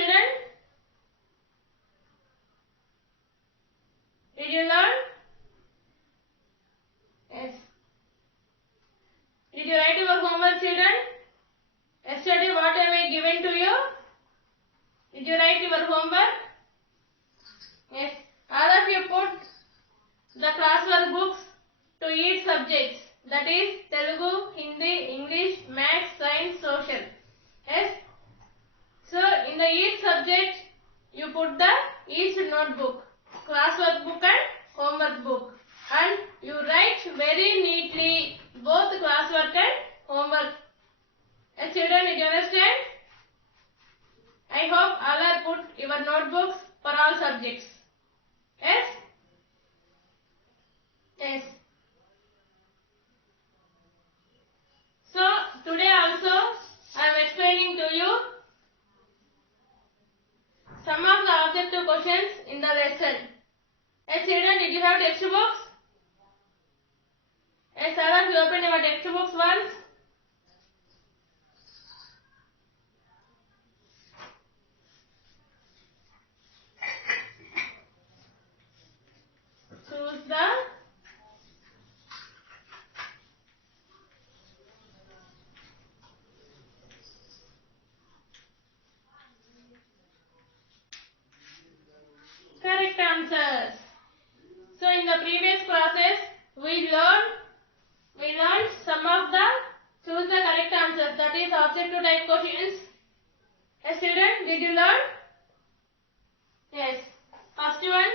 children? Did you learn? Yes. Did you write your homework, children? Yesterday what am I given to you? Did you write your homework? Yes. All of you put the classwork books to each subjects. That is Telugu, Hindi, English, Maths, Science, Social. Yes. So in the each subject you put the each notebook, classwork book and homework book, and you write very neatly both classwork and homework. Yes, children, did you understand? I hope all are put your notebooks for all subjects. Yes? Yes. So today also I am explaining to you some of the objective questions in the lesson. Yes, children, did you have textbooks? Yes, all of you open your textbooks once. Choose the correct answers. So in the previous classes we learned some of the choose the correct answers, that is objective type questions. Yes, children, did you learn? Yes. First one,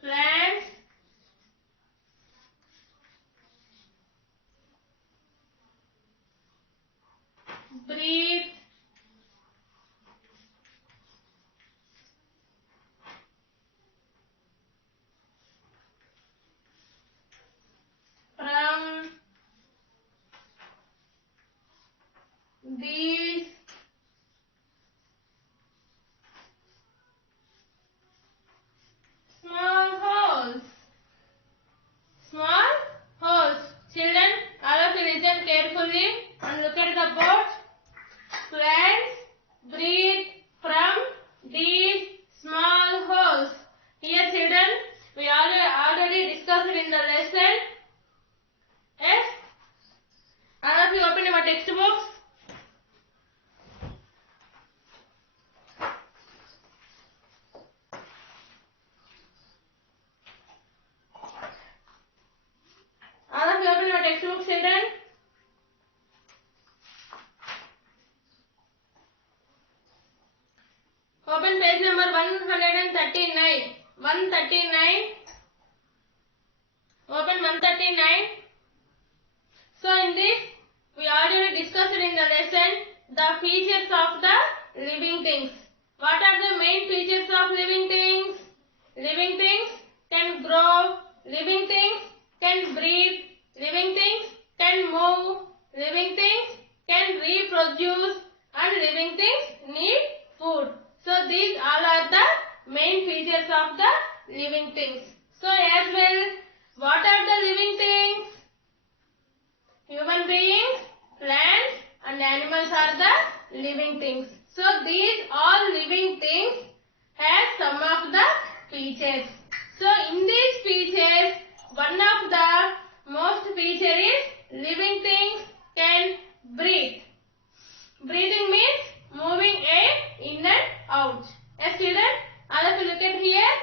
plants breathe from these small holes. Small holes. Children, all of you listen carefully and look at the board. Plants breathe from these small holes. Here, children, we already discussed in the lesson. Yes? All of you open your textbooks. All of you open your textbooks, children. Open page number 139. 139. Open 139. So in this, we already discussed in the lesson the features of the living things. What are the main features of living things? Living things can grow, living things can breathe, living things can move, living things can reproduce, and living things need food. So these all are the main features of the living things. So as well, what are the living things? Human beings, plants and animals are the living things. So these all living things have some of the features. So in these features, one of the most feature is living things can breathe. Breathing means moving air in and out. Yes, children, all of you look at here.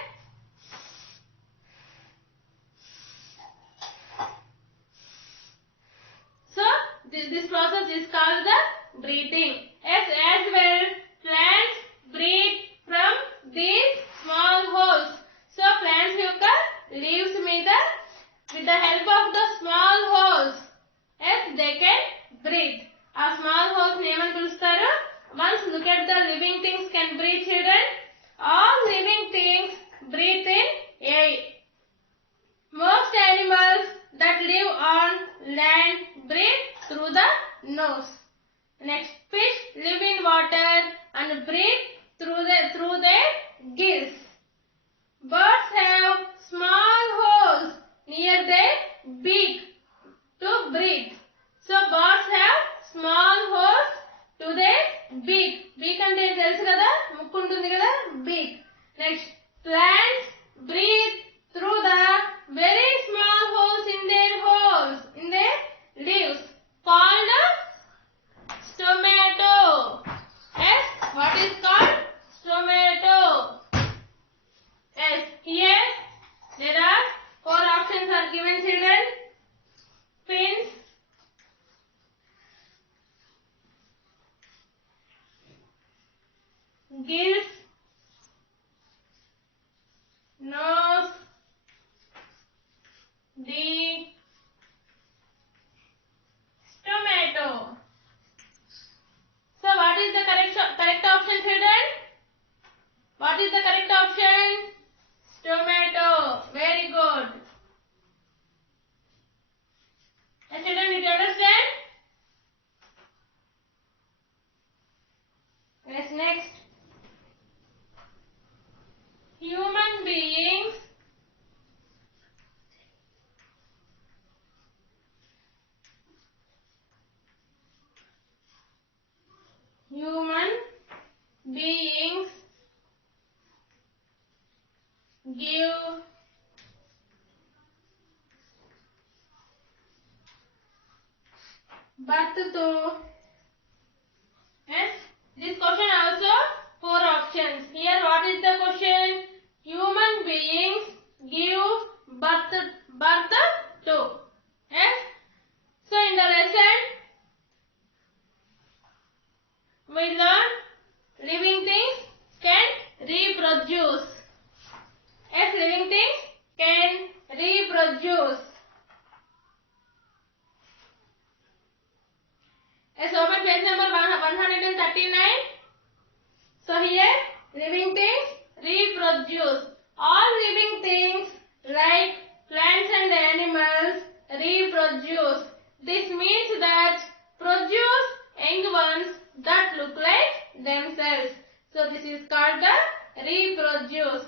So this process is called the breathing. As well, plants breathe from these small holes. So plants యొక్క leaves మీద with the help of the small holes, yes, they can breathe. ఆ small holes ఏమని పిలుస్తారు? Once look at the living things can breathe, children. All living things breathe in air. Most animals that live on land breathe through the nose. Next, fish live in water and breathe through their gills. Birds have small holes near their beak to breathe. So birds have small holes to their beak. Beak అంటే తెలుసు కదా, ముక్కు ఉంటుంది కదా, beak. Next, plants breathe through the very small holes in their leaves called stomato. Yes, what is called stomato? Yes, here there are 4 options are given, children. Fins, gills, nose, the tomato. So what is the correct option, children? What is the correct option? Tomato. Very good. And children, did you understand? Yes, next. Human beings give birth to. Yes, this question also 4 options. Here what is the question? Human beings give birth to. Yes. So in the lesson we learn living things can reproduce. Yes, living things can reproduce. Yes, open page number 139. So here living things reproduce. All living things like plants and animals reproduce. This means that produce young ones that look like themselves. So this is called the reproduce.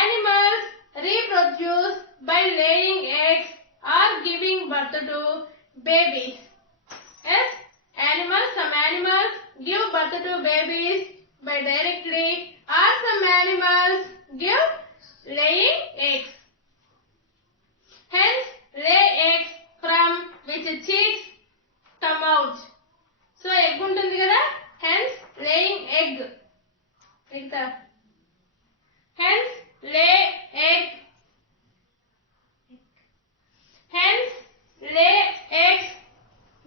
Animals reproduce by laying eggs or giving birth to babies. Yes, some animals give birth to babies by directly, or some animals give laying eggs. Hence, lay eggs from which chicks come out. So, egg ఉంటుంది కదా, hence laying egg. Hence, lay egg. Hence, lay eggs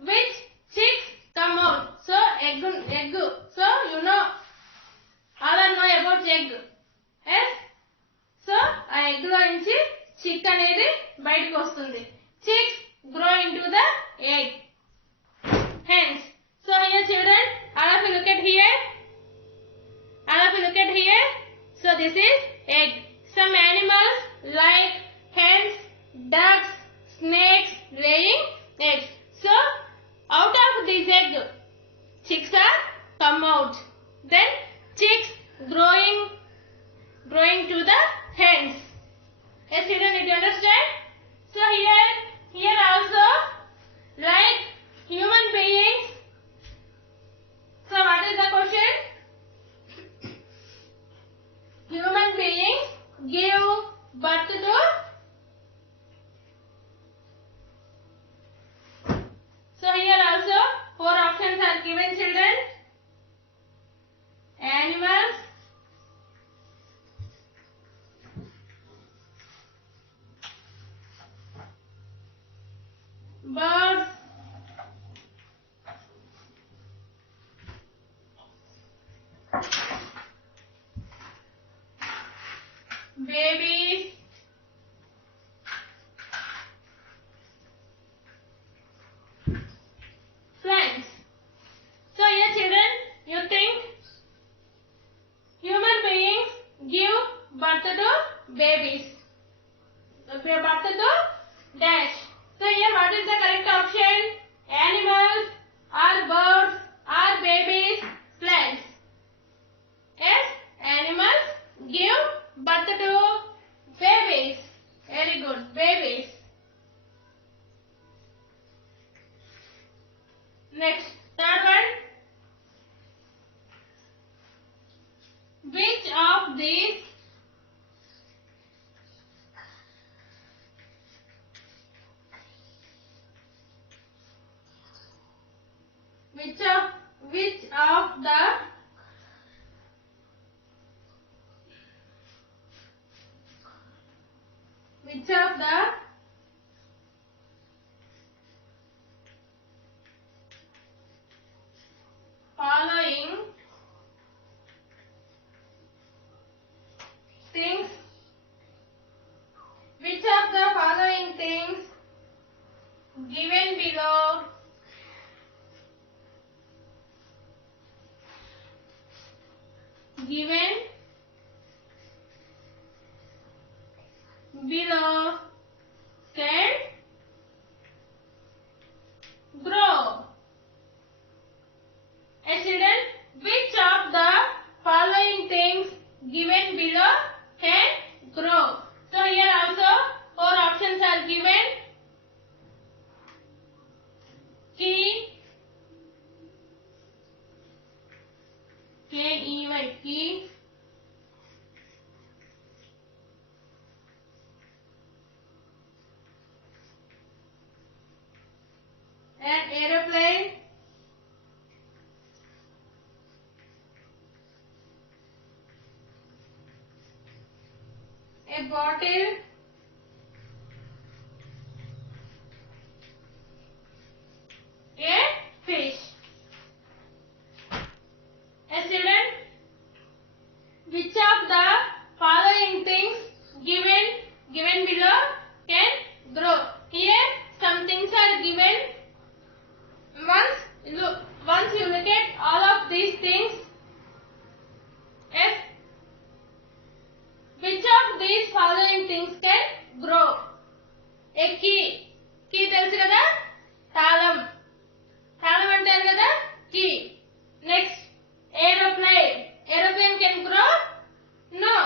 which chicks come out. So, egg. So, you know, all are know about egg. Yes. So, ఆ egg లో నుంచి chick అనేది బయటకు వస్తుంది. Chicks grow into the egg. Hence, so here children, all of you look at here. So, this is egg. Some animals like hens, ducks, snakes laying eggs. So, out of this egg, chicks are come out. Then chicks growing to the hens. Yes, children, did you understand? So here also, like human beings. So what is the question? Human beings give birth to. So here also 4 options are given, children. Animals, birds, babies, plants. So here children, you think human beings give birth to babies. Birth to dash. So here what is the correct option? Animals or birds or babies, plants. Yes, animals give birth to babies. Very good, babies. Next, third one. of these which of the following things given below can grow? Children, which of the following things given below can grow? So here also 4 options are given. Key, K-E-Y, key. An aeroplane, a bottle, a fish. Children, which of the following things given below can grow? Here some things are given. Once you look at all of these things, which of these following things can grow? A key తెలుసు కదా, తాళం అంటారు కదా, key. Next, aeroplane can grow? No.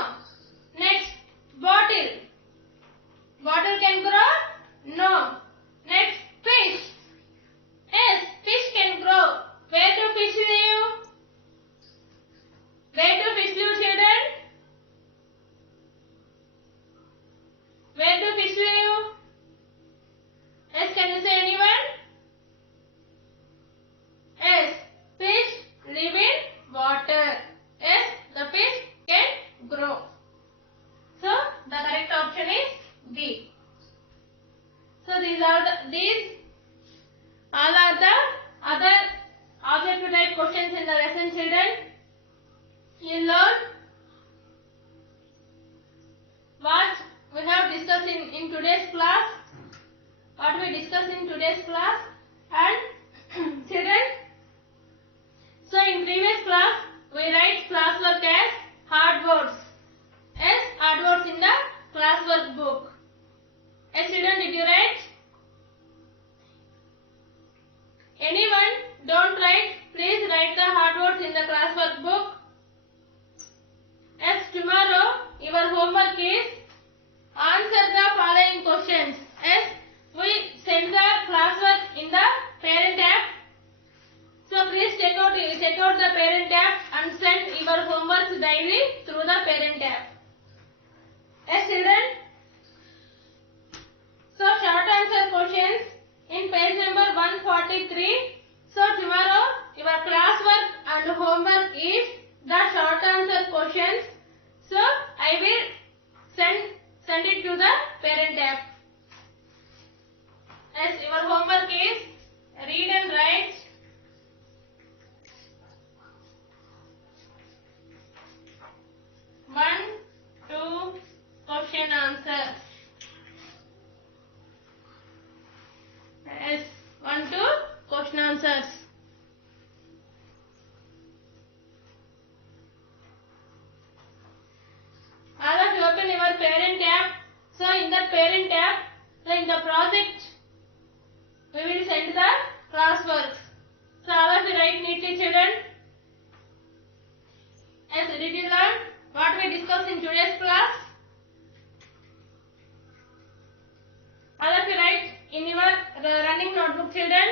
Next, bottle can grow? No. Next, fish. Yes, fish can grow. Where do fish live? Children? Where do fish live? Yes, can you say anyone? Yes, fish live in water. Yes, the fish can grow. So the correct option is B. So these all are the other objective type questions in the lesson, children. You learn what we have discussed in today's class. And children, so in previous class we write classwork as hard words. Yes, hard words in the classwork book. Yes, children, did you write? Anyone don't write? Please write the hard words in the classwork book. Yes, tomorrow your homework is answer the following questions. Yes, we send the classwork in the parent app. So please check out the parent app and send your homework daily through the parent app. Yes, children. So short answer questions in page number 143. So tomorrow your classwork and homework is the short answer questions. So I will send it to the parent app. As your homework is read and write one, two question answers. Yes, 1, 2 question answers. All of you open your parent app. So in that parent app, so in the project, we will send the classworks. So all of you write neatly, children. Yes, did you learn what we discussed in today's class? All of you write in your running notebook, children.